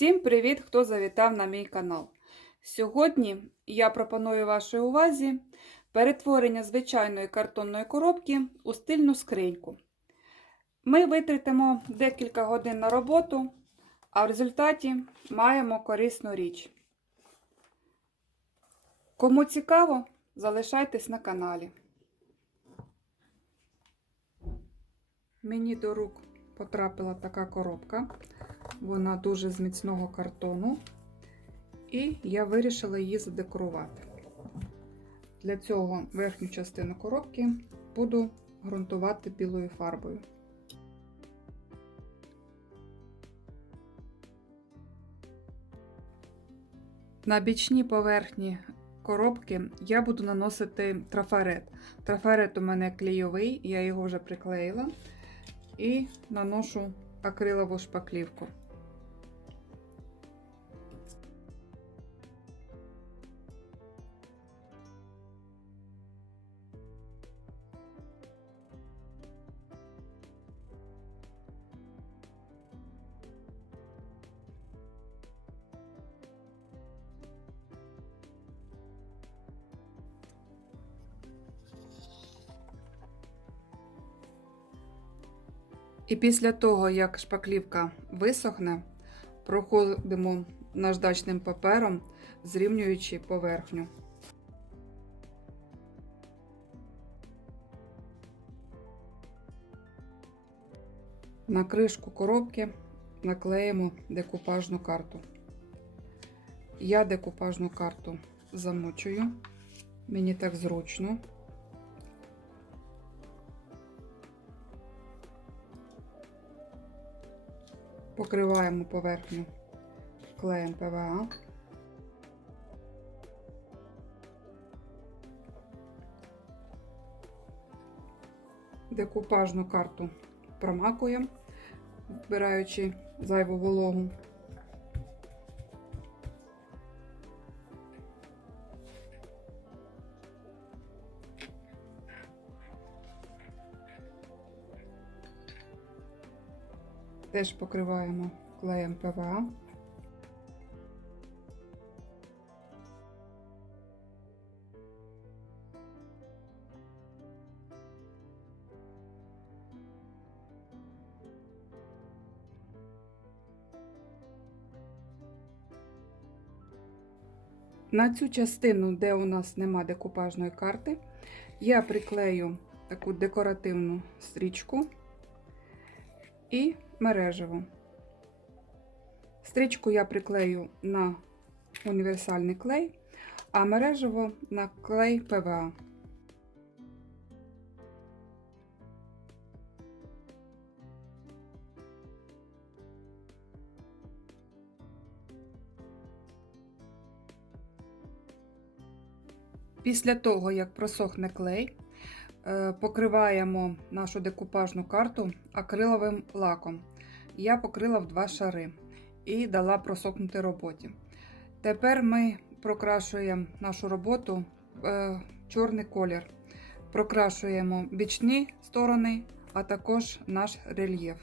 Всім привіт, хто завітав на мій канал. Сьогодні я пропоную вашій увазі перетворення звичайної картонної коробки у стильну скриньку. Ми витратимо декілька годин на роботу, а в результаті маємо корисну річ. Кому цікаво, залишайтесь на каналі. Мені до рук потрапила така коробка. Вона дуже з міцного картону. І я вирішила її задекорувати. Для цього верхню частину коробки буду ґрунтувати білою фарбою. На бічні поверхні коробки я буду наносити трафарет. Трафарет у мене клейовий, я його вже приклеїла і наношу акрилову шпаклівку. І після того, як шпаклівка висохне, проходимо наждачним папером, зрівнюючи поверхню. На кришку коробки наклеїмо декупажну карту. Я декупажну карту замочую, мені так зручно. Покриваємо поверхню клеєм ПВА. Декупажну карту промакуємо, вбираючи зайву вологу. Теж покриваємо клеєм ПВА. На цю частину, де у нас нема декупажної карти, я приклею таку декоративну стрічку і мережево. Стрічку я приклею на універсальний клей, а мережево на клей ПВА. Після того, як просохне клей, покриваємо нашу декупажну карту акриловим лаком. Я покрила в два шари і дала просохнути роботі. Тепер ми прокрашуємо нашу роботу в е, чорний колір. Прокрашуємо бічні сторони, а також наш рельєф.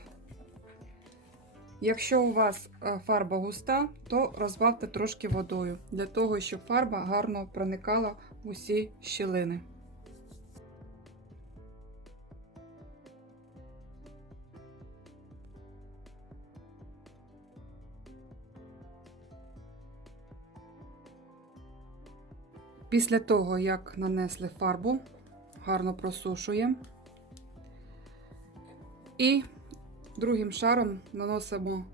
Якщо у вас е, фарба густа, то розбавте трошки водою, для того, щоб фарба гарно проникала в усі щілини. Після того, як нанесли фарбу, гарно просушуємо. І другим шаром наносимо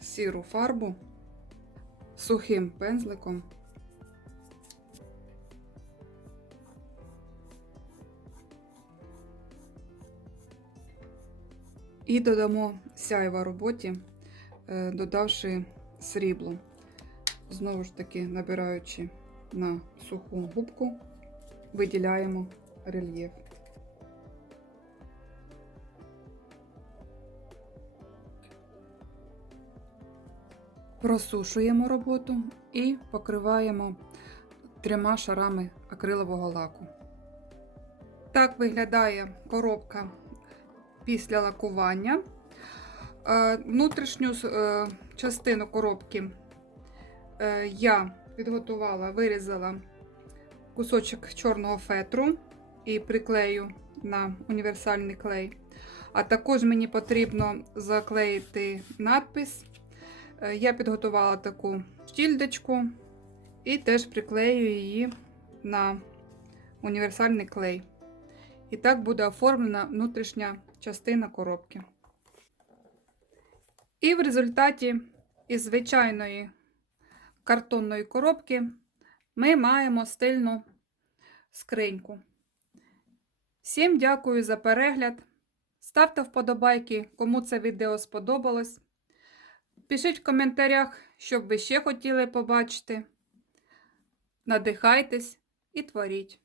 сіру фарбу сухим пензликом. І додамо сяйва роботі, е, додавши срібло. Знову ж таки, набираючи на суху губку, виділяємо рельєф. Просушуємо роботу і покриваємо трьома шарами акрилового лаку. Так виглядає коробка після лакування. Е, Внутрішню е, частину коробки е, я підготувала, вирізала кусочок чорного фетру і приклею на універсальний клей. А також мені потрібно заклеїти надпис. Е, Я підготувала таку штільдочку і теж приклею її на універсальний клей. І так буде оформлена внутрішня частина коробки. І в результаті із звичайної картонної коробки ми маємо стильну скриньку. Всім дякую за перегляд. Ставте вподобайки, кому це відео сподобалось. Пишіть в коментарях, що б ви ще хотіли побачити. Надихайтесь і творіть.